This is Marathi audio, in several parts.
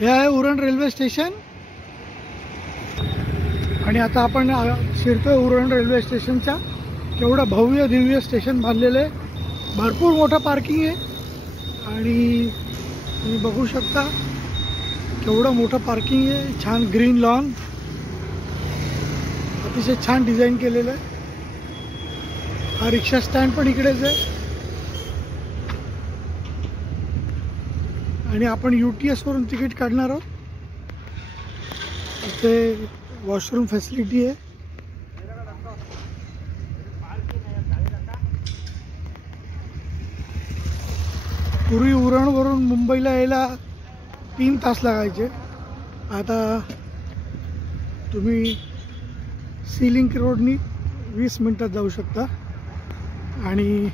हे आहे उरण रेल्वे स्टेशन आणि आता आपण शिरतोय उरण रेल्वे स्टेशनच्या। केवढं भव्य दिव्य स्टेशन बांधलेलं आहे, भरपूर मोठं पार्किंग आहे आणि तुम्ही बघू शकता केवढं मोठं पार्किंग आहे। छान ग्रीन लॉन, अतिशय छान डिझाईन केलेलं आहे। हा रिक्षा स्टँड पण इकडेच आहे आणि आपण UTS वरून तिकीट काढणार आहोत। इथे वॉशरूम फॅसिलिटी आहे। पूर्वी उरणवरून मुंबईला यायला 3 तास लागायचे, आता तुम्ही सी लिंक रोडनी 20 मिनिटात जाऊ शकता आणि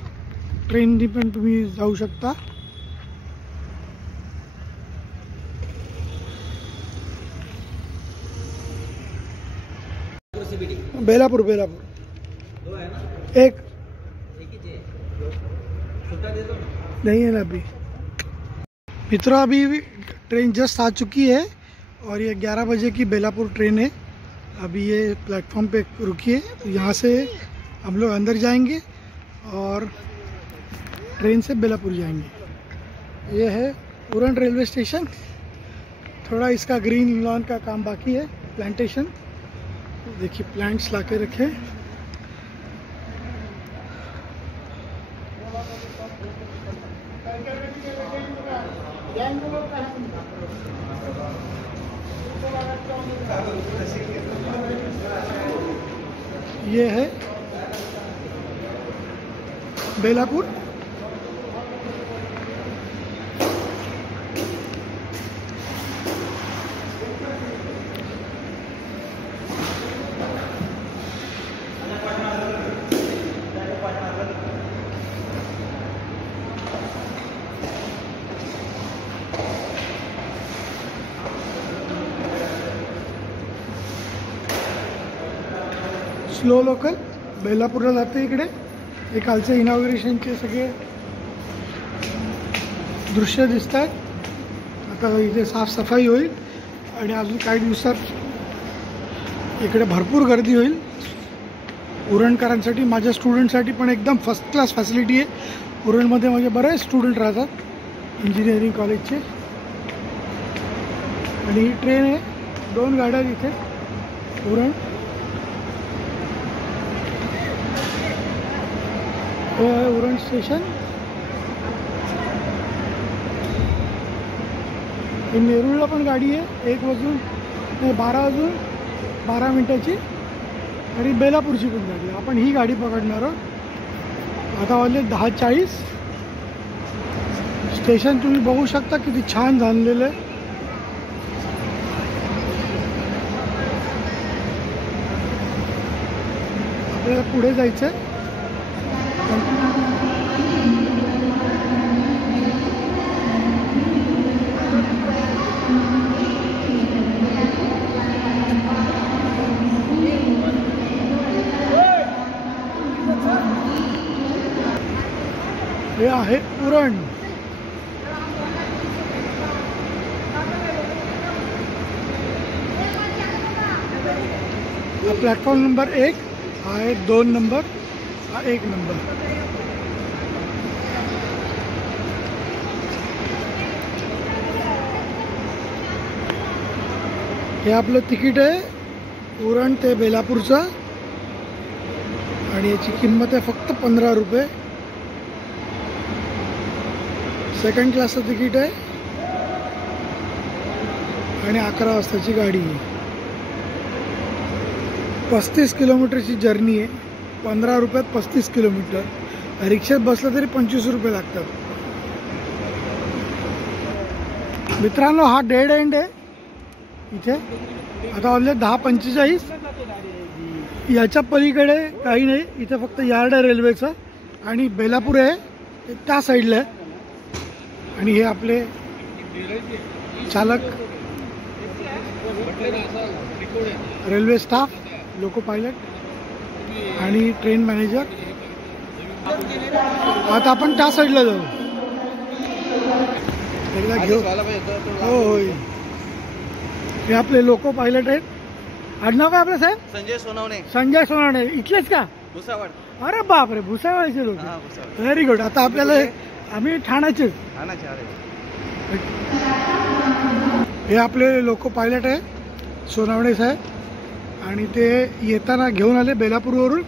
ट्रेननी पण तुम्ही जाऊ शकता। बेलापुर एक नहीं है ना अभी। मित्रों अभी ट्रेन जस्ट आ चुकी है और ये 11 बजे की बेलापुर ट्रेन है। अभी ये प्लेटफॉर्म पे रुकी है, तो यहाँ से हम लोग अंदर जाएंगे और ट्रेन से बेलापुर जाएंगे। ये है उरण रेलवे स्टेशन। थोड़ा इसका ग्रीन लॉन का काम बाकी है, प्लांटेशन। देखिए प्लांट्स लाके रखे। ये है बेलापुर। स्लो लोकल बेलापूरला जाते इकडे। हे कालचे इनॉग्रेशनचे सगळे दृश्य दिसतात। आता इथे साफसफाई होईल आणि अजून काही दिवसात इकडे भरपूर गर्दी होईल उरणकरांसाठी। माझ्या स्टुडंटसाठी पण एकदम फर्स्ट क्लास फॅसिलिटी आहे। उरणमध्ये माझे बरेच स्टुडंट राहतात इंजिनिअरिंग कॉलेजचे। आणि ही ट्रेन आहे, 2 गाड्या इथे उरण। हे आहे उरण स्टेशन। हे नेरूळला पण गाडी आहे 1 वाजून 12 मिनिटाची आणि बेलापूरची पण गाडी आहे। आपण ही गाडी पकडणार आहोत। आता वाजले 10:40। स्टेशन तुम्ही बघू शकता किती छान झालेलं आहे। आपल्याला पुढे जायचं आहे। हे आहे उरण। हा प्लॅटफॉर्म नंबर 1, हा आहे 2 नंबर, हा 1 नंबर। हे आपलं तिकीट आहे उरण ते बेलापूरचं आणि याची किंमत आहे फक्त 15 रुपये। सेकंड क्लासचं तिकीट आहे आणि 11 वाजताची गाडी आहे। 35 किलोमीटरची जर्नी आहे। 15 रुपयात 35 किलोमीटर। रिक्षात बसलं तरी 25 रुपये लागतात। मित्रांनो हा डेड एंड आहे इथे। आता वाजले 10:45। याच्या पलीकडे काही नाही, इथे फक्त यार्ड आहे रेल्वेचं आणि बेलापूर आहे त्या साईडला आहे। आणि हे आपले चालक, रेल्वे स्टाफ, लोको पायलट आणि ट्रेन मॅनेजर। आता आपण त्या साईडला जाऊ, एकदा घेऊ। हो होय हे आपले लोको पायलट आहेत. आडनाव काय आपलं साहेब? संजय सोनवणे. संजय सोनावणे. इथलेच का? भुसावळ. अरे बापरे, भुसावळचे लोक. हा, भुसावळ. Very good. आता आपल्याला आम्ही ठाण्याचेच. ठाण्याचे. अरे हे आपले लोको पायलट आहे सोनावणे साहेब, आणि ते येताना घेऊन आले बेलापूरवरून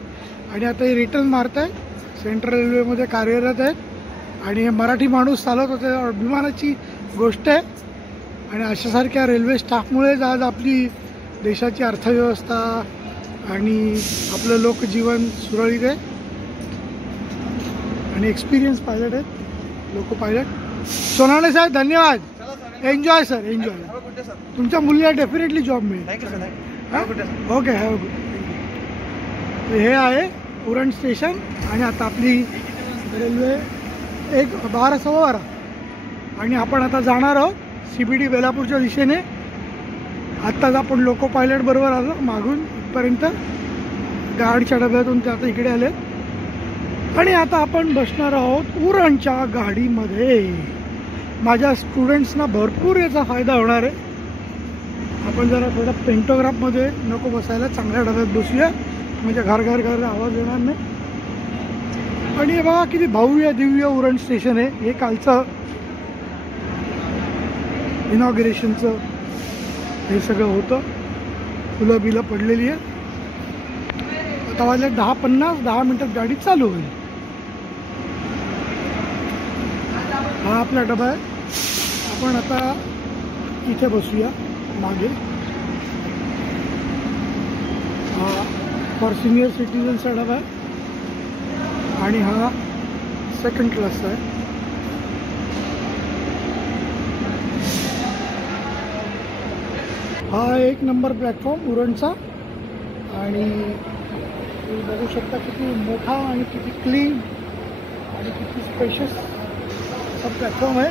आणि आता हे रिटर्न मारत आहे. सेंट्रल रेल्वेमध्ये कार्यरत आहेत आणि हे मराठी माणूस चालवत होते. अभिमानाची गोष्ट आहे. आणि अशासारख्या रेल्वे स्टाफमुळेच आज आपली देशाची अर्थव्यवस्था आणि आपलं लोकजीवन सुरळीत आहे. आणि एक्सपिरियन्स पायलट आहेत लोको पायलट. सोनावणे साहेब धन्यवाद. Enjoy sir, enjoy. तुमच्या मुलीला डेफिनेटली जॉब मिळेल. Okay, have good. हे आहे उरण स्टेशन आणि आता आपली रेल्वे 12:15 आणि आपण आता जाणार आहोत CBD बेलापूरच्या दिशेने. आत्ताच आपण लोको पायलट बरोबर आलो मागून इथपर्यंत गाडीच्या डब्यातून ते आता इकडे आले आणि आता आपण बसणार आहोत उरणच्या गाडीमध्ये. माझ्या स्टुडंट्सना भरपूर याचा फायदा होणार आहे. आपण जरा थोडा पेंटोग्राफमध्ये नको बसायला, चांगल्या डब्यात बसूया म्हणजे घर घर घर आवाज येणार नाही. आणि हे बघा किती भव्य दिव्य उरण स्टेशन आहे. हे कालचं इनॉग्रेशनचं हे सगळं होतं. फुलं बिलं पडलेली आहे. आता वाजले 10:50. 10 मिनिटात गाडी चालू होईल. हा आपला डबा आहे. आपण आता इथे बसूया मागे. हा फॉर सिनियर सिटीजनचा डबा आहे आणि हा सेकंड क्लासचा आहे. हा 1 नंबर प्लॅटफॉर्म उरणचा आणि तुम्ही बघू शकता किती मोठा आणि किती क्लीन आणि किती स्पेशियस असा प्लॅटफॉर्म आहे.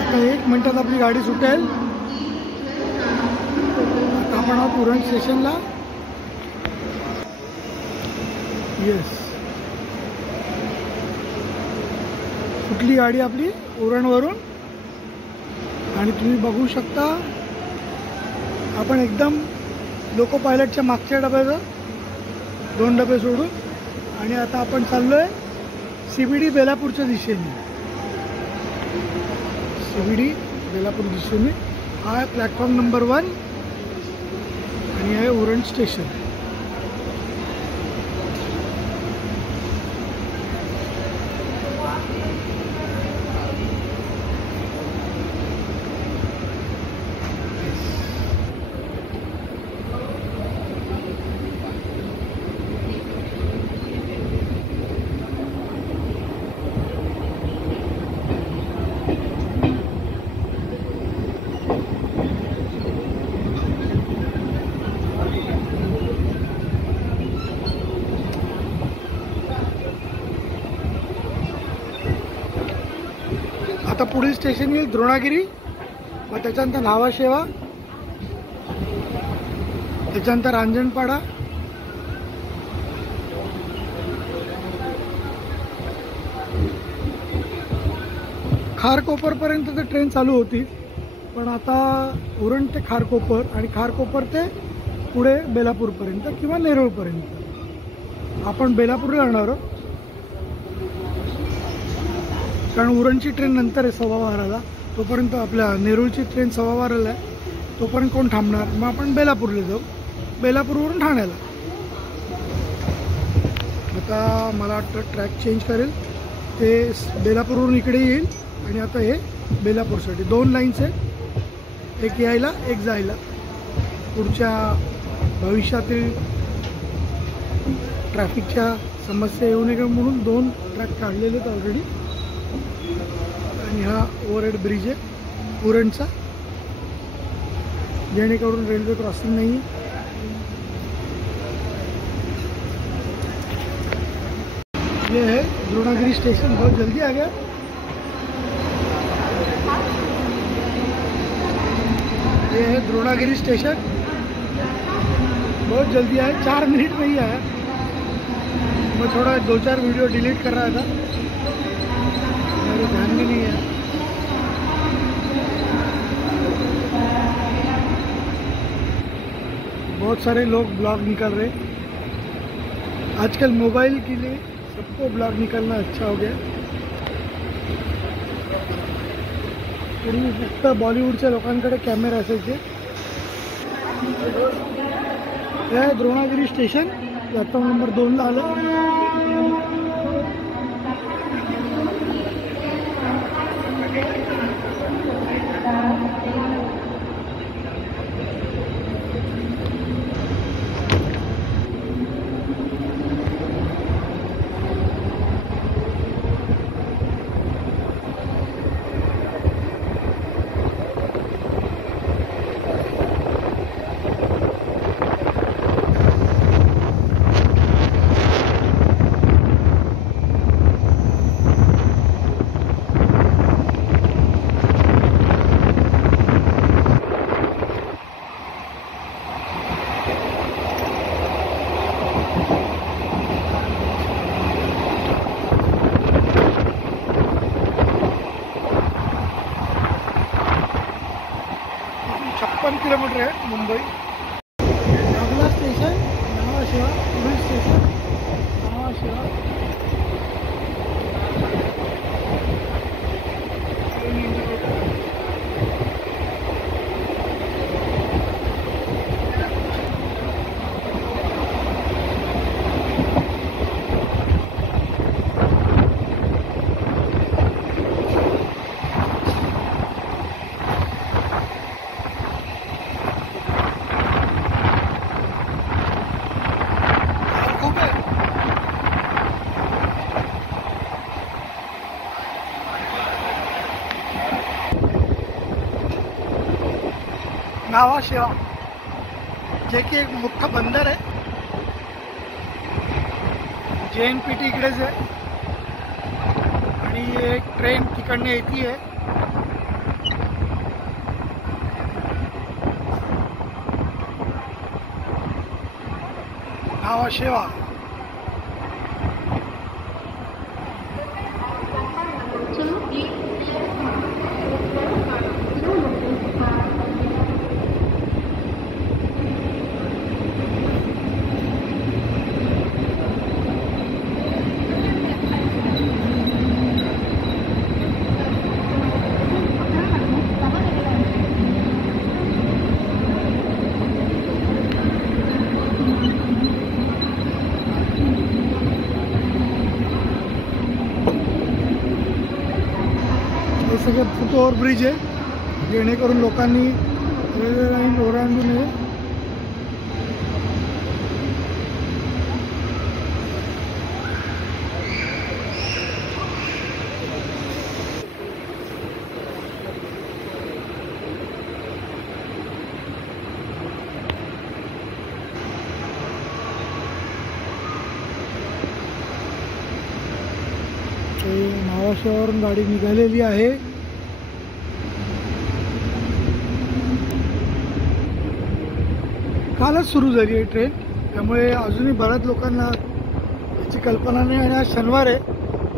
आता 1 मिनिटात आपली गाडी सुटेल. आता आपण आहोत उरण स्टेशनला. येस, कुठली गाडी आपली उरणवरून. आणि तुम्ही बघू शकता आपण एकदम लोको पायलटच्या मागच्या डब्याचं 2 डबे सोडून आणि आता आपण चाललो आहे CBD बेलापूरच्या दिशेने. CBD बेलापूर दिशेने. हा आहे प्लॅटफॉर्म नंबर 1 आणि आहे उरण स्टेशन. आता पुढील स्टेशन येईल द्रोणागिरी, मग त्याच्यानंतर न्हावाशेवा, त्याच्यानंतर रांजणपाडा, खारकोपरपर्यंत तर ट्रेन चालू होती. पण आता उरण ते खारकोपर आणि खारकोपर ते पुढे बेलापूरपर्यंत किंवा नेरूळपर्यंत. आपण बेलापूरला जाणार आहोत कारण उरणची ट्रेन नंतर आहे 12:15ला. तोपर्यंत आपल्या नेरूळची ट्रेन 12:15ला आहे. तोपर्यंत कोण थांबणार. मग आपण बेलापूरला जाऊ, बेलापूरवरून ठाण्याला. आता मला वाटतं ट्रॅक चेंज करेल, ते बेलापूरवरून इकडे येईल आणि आता हे बेलापूरसाठी 2 लाईन्स आहेत, एक यायला एक जायला. पुढच्या भविष्यातील ट्रॅफिकच्या समस्या येऊ नये म्हणून 2 ट्रॅक काढलेले आहेत ऑलरेडी. आणि हा ओव्हरहेड ब्रिज आहे उरणचा, जेणेकरून रेल्वे क्रॉसिंग नहीं है. ये है द्रोणागिरी स्टेशन, बहुत जल्दी आ गया. ये है द्रोणागिरी स्टेशन, बहुत जल्दी आया, 4 मिनट में ही आया. मैं थोड़ा 2-4 वीडियो डिलीट कर रहा था, मेरे ध्यान में नहीं है. बहुत सारे लोग ब्लॉग निकाल रहे। आजकल मोबाइल के लिए सबको ब्लॉग निकालना अच्छा हो गया। पूर्वी फक्त बॉलिवूडच्या लोकांकडे कॅमेरा असायचे। हे द्रोणागिरी स्टेशन प्लॅटफॉर्म नंबर 2 ला आलं। 56 किलोमीटर आहे Mumbai. Nagla station, नावाशिवा police station, नावाशिवा नावाशिवा जे की एक मोठं बंदर आहे। JNPT इकडेच आहे आणि एक ट्रेन तिकडनं येते। नावाशिवा सगळं फुट ओव्हरब्रिज आहे जेणेकरून लोकांनी रेल्वे लाईन ओलांडू नये। नावाशिवावरून गाडी निघालेली आहे। कालच सुरू झाली आहे ट्रेन, त्यामुळे अजूनही बऱ्याच लोकांना याची कल्पना नाही। आणि आज शनिवार आहे,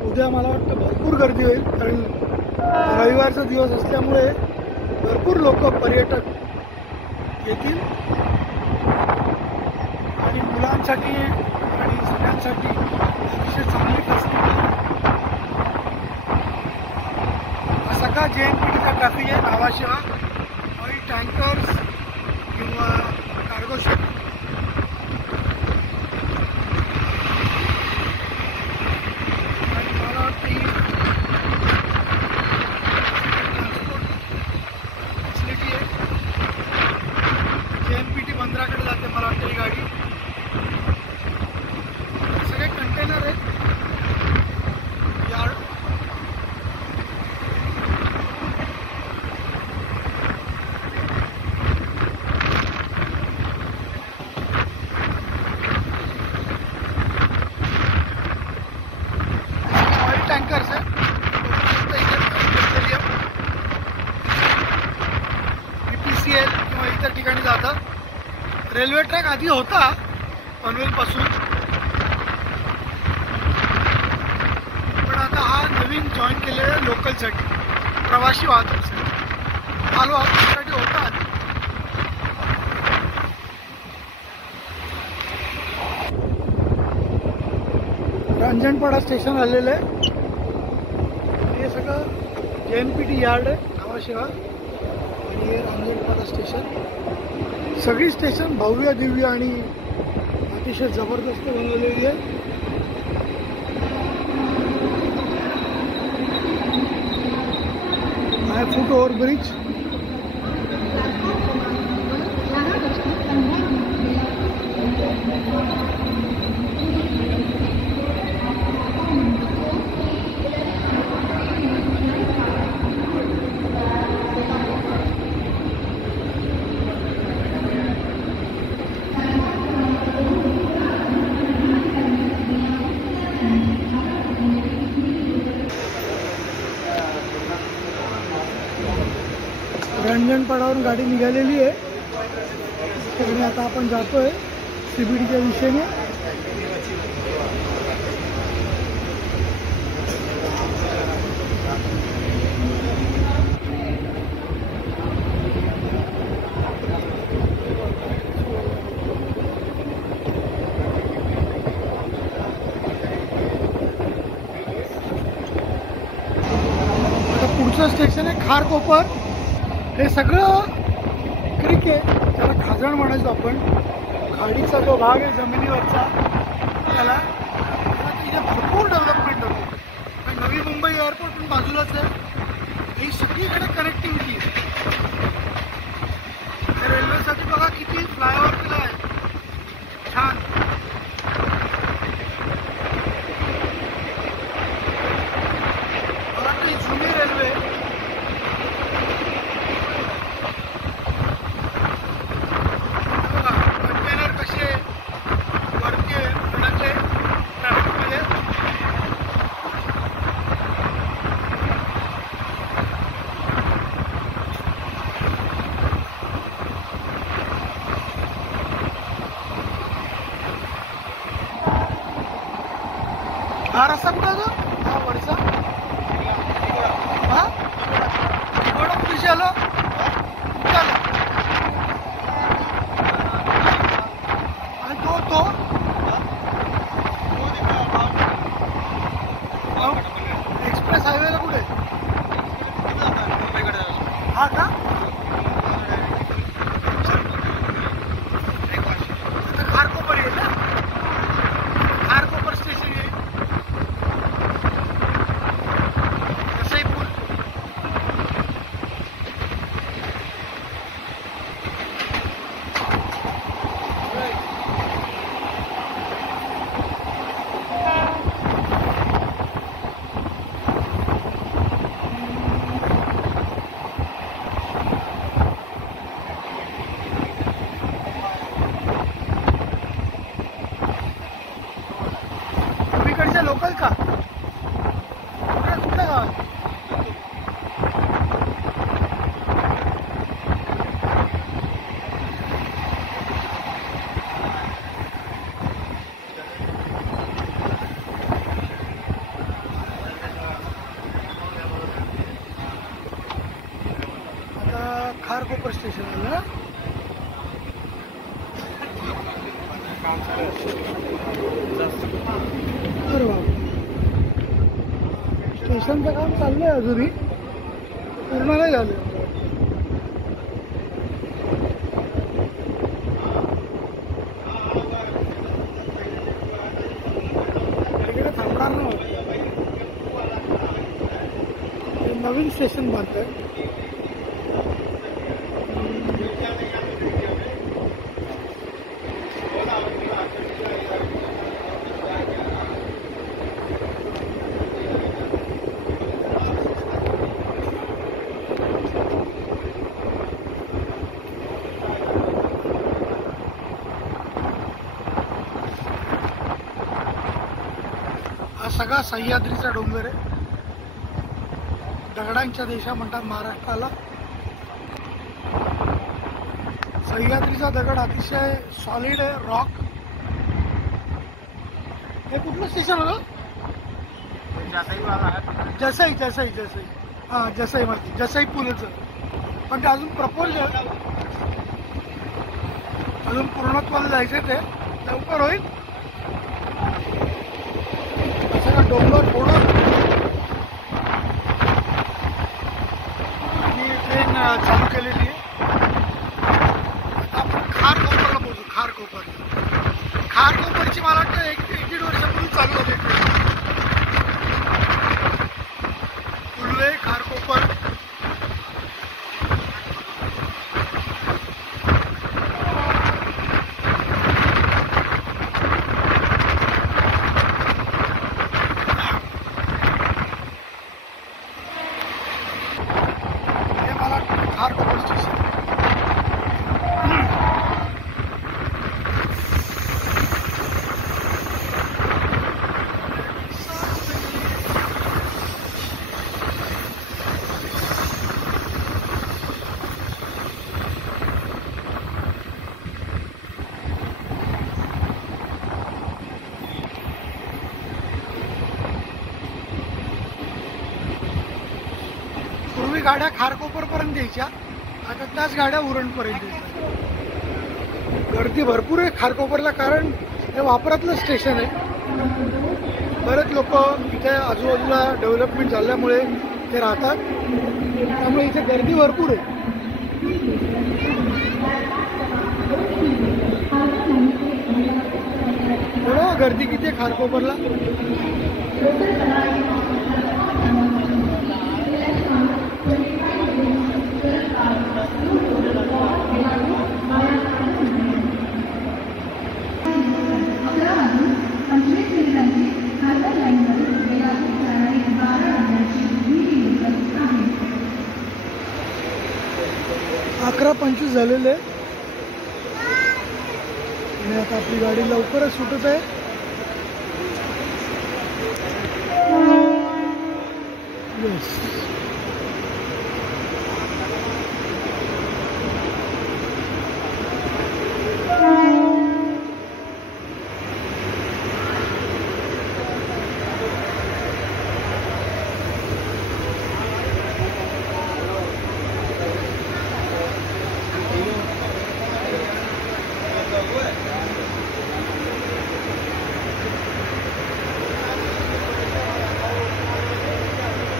उद्या मला वाटतं भरपूर गर्दी होईल, कारण रविवारचा दिवस असल्यामुळे भरपूर लोक पर्यटक येतील आणि मुलांसाठी आणि सगळ्यांसाठी अतिशय चांगली फॅसिलिटी। सगळा JNPTचा ट्रॅफिक आहे नावाशिवा, काही टँकर्स किंवा कार्गो शिप। आणि मला वाटतं ही ट्रान्सपोर्ट फॅसिलिटी आहे। JNPT बंदराकडे जाते मला वाटतं ही गाडी। सगळे कंटेनर आहेत यार्ड। टँकर्स आहे PPCL किंवा इतर ठिकाणी जातात। रेल्वे ट्रॅक आधी होता पनवेलपासून, पण आता हा नवीन जॉईन केलेला लोकलसाठी, प्रवासी वाहतूकसाठी, माल वाहतुकीसाठी होता आधी। रांजणपाडा स्टेशन आलेलं आहे. हे सगळं JNPT यार्ड आहे नावाशिवाय. आणि हे रांजणपाडा स्टेशन. सगळी स्टेशन भव्य दिव्य आणि अतिशय जबरदस्त बनवलेली आहे. हा फुट ओव्हर ब्रिज. रांजणपाडावरून गाडी निघालेली आहे आणि आता आपण जातोय CBDच्या दिशेने. आता पुढचं स्टेशन आहे खारकोपर. हे सगळं क्रिक आहे, त्याला खाजण म्हणायचो आपण. खाडीचा जो भाग आहे जमिनीवरचा त्याला इथे भरपूर डेव्हलपमेंट होते. नवी मुंबई एअरपोर्ट पण बाजूलाच आहे. ही सगळीकडे कनेक्टिव्हिटी आहे. रेल्वेसाठी बघा किती फ्लायओव्हर केला आहे, छान. बघा ती जुनी रेल्वे. हा रस्ता कुठं होता? हा वरचा. हा एवढं कुठे आलो? कुठे आलो? आणि तो एक्सप्रेस हायवेला कुठे? हा का? आता खारकोपर येईल ना. खारकोपर स्टेशन येईल. लोकल का कुठल्या गावात? आता खारकोपर स्टेशन आलं ना. अरे बाबा, स्टेशनचं काम चाललंय अजूनही, पूर्ण नाही झालं. तिकडे थांबणार नव्हतं. नवीन स्टेशन बांधतंय. हा सगळा सह्याद्रीचा डोंगर आहे. दगडांच्या देशा म्हणतात महाराष्ट्राला. सह्याद्रीचा दगड अतिशय सॉलिड आहे, रॉक. हे कुठलं स्टेशन होतं? जसई जसई जसई. हां जसई माहिती, जसई पुण्याचं. पण ते अजून प्रपोज आहे, अजून पूर्णत्वाला जायचं. ते लवकर होईल. सगळं डोंगर फोडून ही ट्रेन चालू केलेली आहे. आपण खारकोपरला पोहोचू. खारकोपरची मला वाटतं 1-1.5 वर्षापूर्वी चालू झाली ट्रेन. कुलवे खारकोपर. खारकोपर स्टेशन. पूर्वी गाड्या खारकोपरपर्यंत यायच्या, आता त्याच गाड्या उरणपर्यंत येतात. गर्दी भरपूर आहे खारकोपरला, कारण हे वापरातलं स्टेशन आहे. बरेच लोक इथे आजूबाजूला डेव्हलपमेंट झाल्यामुळे ते राहतात, त्यामुळे इथे गर्दी भरपूर आहे. बरोबर गर्दी किती आहे खारकोपरला. अकरा 25 झालेले आणि आता आपली गाडी लवकरच सुटत आहे. येस.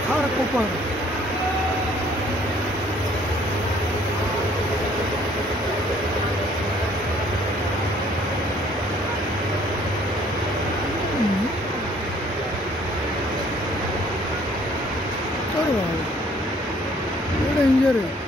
खारकोपर. डेंजर आहे.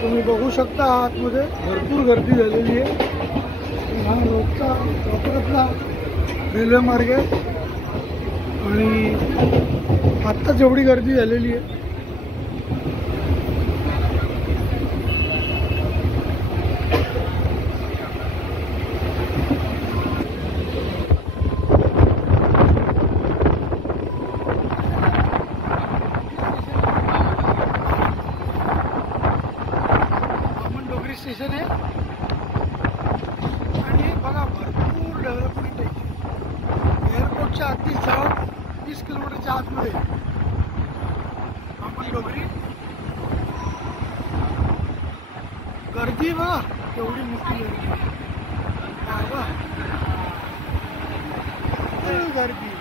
तुम्ही बघू शकता आतमध्ये भरपूर गर्दी झालेली आहे. हा रोजचा वापरातला रेल्वे मार्ग आहे आणि आत्ताच एवढी गर्दी झालेली आहे. स्टेशन आहे आणि बघा भरपूर डेव्हलपमेंट आहे. एअरपोर्टच्या अगदी जवळ 20 किलोमीटरच्या आतमध्ये आपण डोगरी. गर्दी बघा एवढी मोठी गर्दी.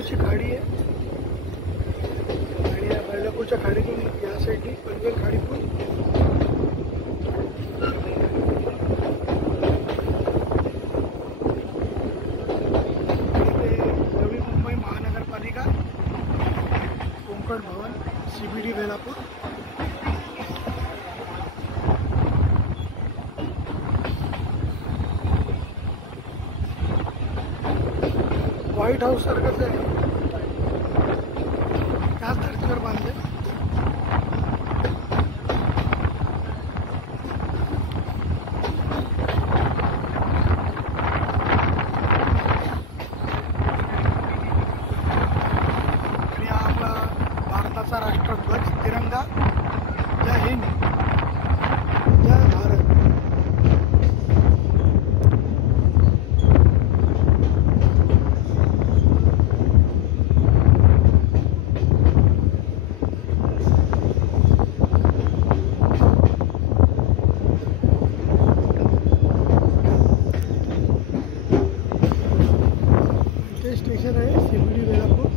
बेलापूरची खाडी आहे आणि या बेलापूरच्या खाडीतून या साईडनी पनवेल खाडीतून नवी मुंबई महानगरपालिका Konkan Bhavan CBD Belapur. White house सारखंच आहे, त्याच धर्तीवर बांधले. आणि हा आपला भारताचा राष्ट्रध्वज तिरंगा. जय हिंद, जय भारत. स्टेशन आहे CBD बेलापूर.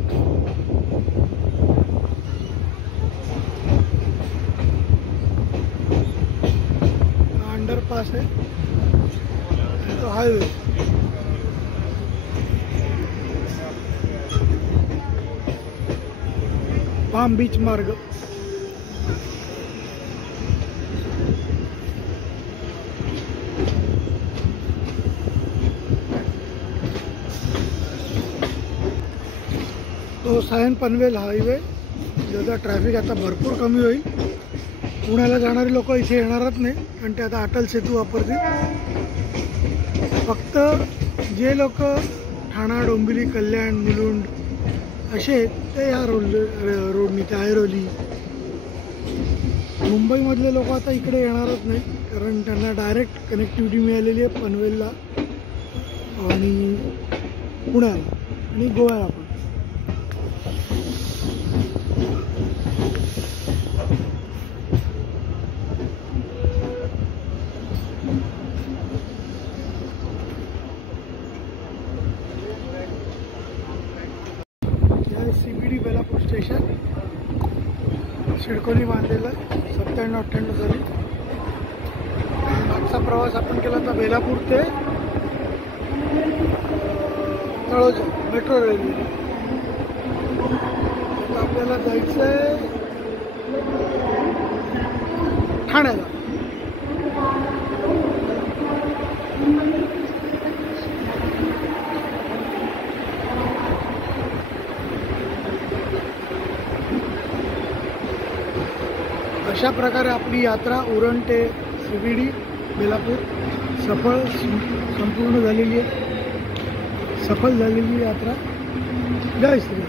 अंडरपास आहे तो हायवे. पाम बीच मार्ग. तो सायन पनवेल हायवे. ज्याचा ट्रॅफिक आता भरपूर कमी होईल. पुण्याला जाणारे लोक इथे येणारच नाही, कारण ते आता अटल सेतू वापरतील. फक्त जे लोक ठाणा, डोंबिवली, कल्याण, मुलुंड असे आहेत ते या रोडनी, ते ऐरोली. मुंबईमधले लोक आता इकडे येणारच नाही, कारण त्यांना डायरेक्ट कनेक्टिव्हिटी मिळालेली आहे पनवेलला आणि पुण्याला आणि गोव्याला पण. CBD बेलापूर स्टेशन सिडकोनी बांधलेलं 97-98 साली. मागचा प्रवास आपण केला तर बेलापूर ते तळोजा मेट्रो रेल्वे. आता आपल्याला जायचं आहे ठाण्याला. अशा प्रकारे आपली यात्रा उरण ते CBD बेलापूर संपूर्ण झालेली आहे. सफल झालेली यात्रा. जय श्री.